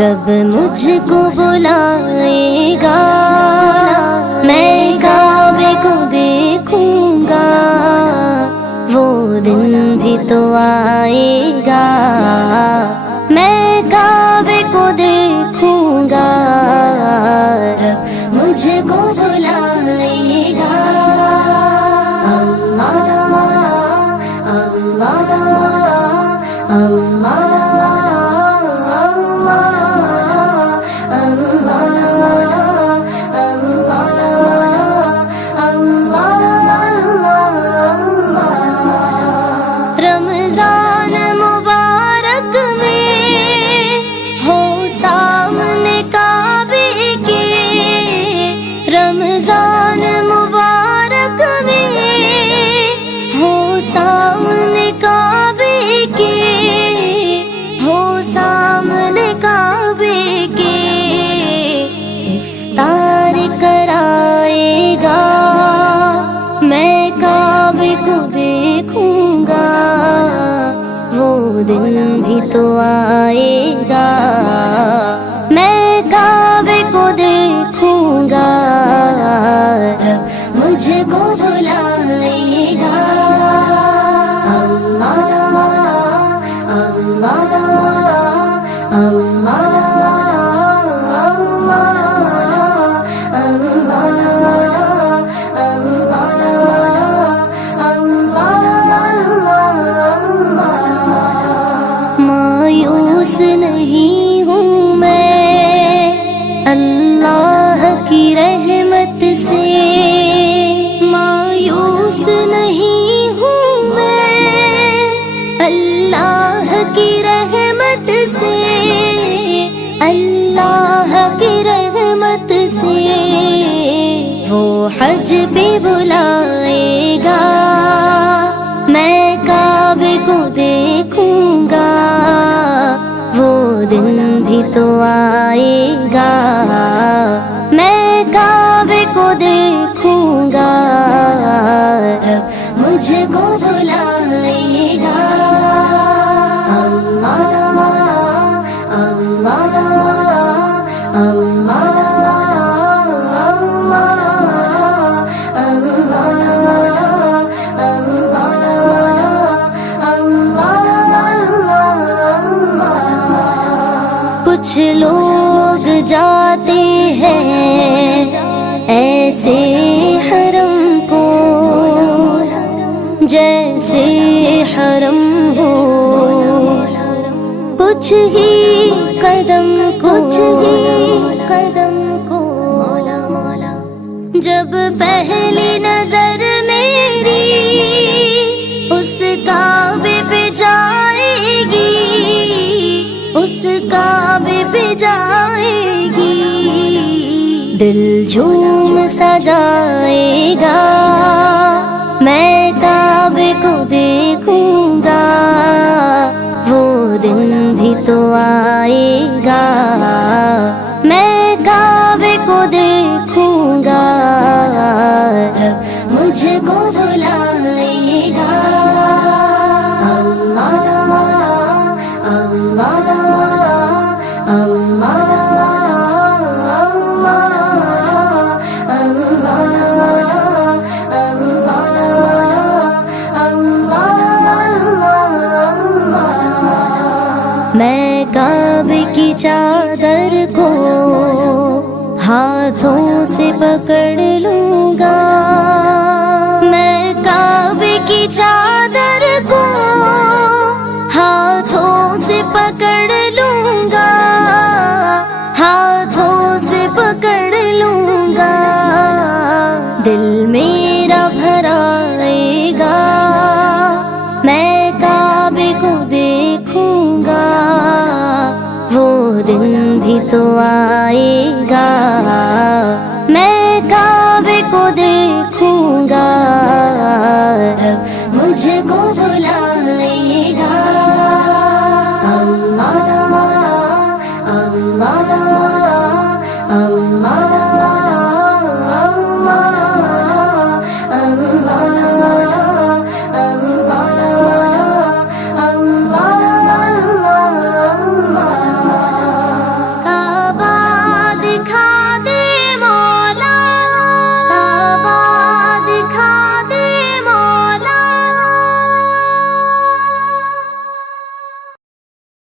رب مجھ کو بلائے گا، میں کعبے کو دیکھوں گا، وہ دن بھی تو آئے گا، میں کعبے کو دیکھوں گا، رب مجھ کو بلائے گا۔ اللہ اللہ اللہ رمضان مبارک میں ہو سامنے کعبے کے، رمضان مبارک میں ہو سامنے کعبے کے، ہو سامنے کعبے کے، افطار کرائے گا، میں کعبے کو دیکھوں گا، وہ دن بھی تو آئے گا، میں کعبے کو دیکھوں گا، رب مجھ کو بلائے گا۔ اللہ اللہ اللہ مایوس نہیں ہوں میں اللہ کی رحمت سے، مایوس نہیں ہوں میں اللہ کی رحمت سے، اللہ کی رحمت سے، وہ حج بھی بلائے گا، میں کعبے کو دیکھوں گا، وہ دن بھی تو آئے گا، میں کعبے کو دیکھوں گا، رب مجھ کو بلائے گا۔ اللہ اللہ اللہ کچھ لوگ جاتے ہیں ایسے حرم کو جیسے حرم ہو، کچھ ہی قدم کو جب پہلی نظر میری اس کعبے پہ جائے گی، اس کعبے پہ جائے گی، دل جھوم سجائے گا، میں کعبے کو دیکھوں گا، وہ دن بھی تو آئے گا، میں کعبے کو دیکھوں گا، رب مجھ کو بلائے گا۔ اللہ اللہ اللہ میں کعبے کی چادر کو ہاتھوں سے پکڑ لوں گا، میں کعبے کی چادر کو ہاتھوں سے پکڑ لوں گا، ہاتھوں سے پکڑ لوں گا، دل میرا بھرائے گا، میں کعبے کو دیکھوں گا، وہ دن بھی تو آئے گا، میں کعبے کو دیکھوں گا، رب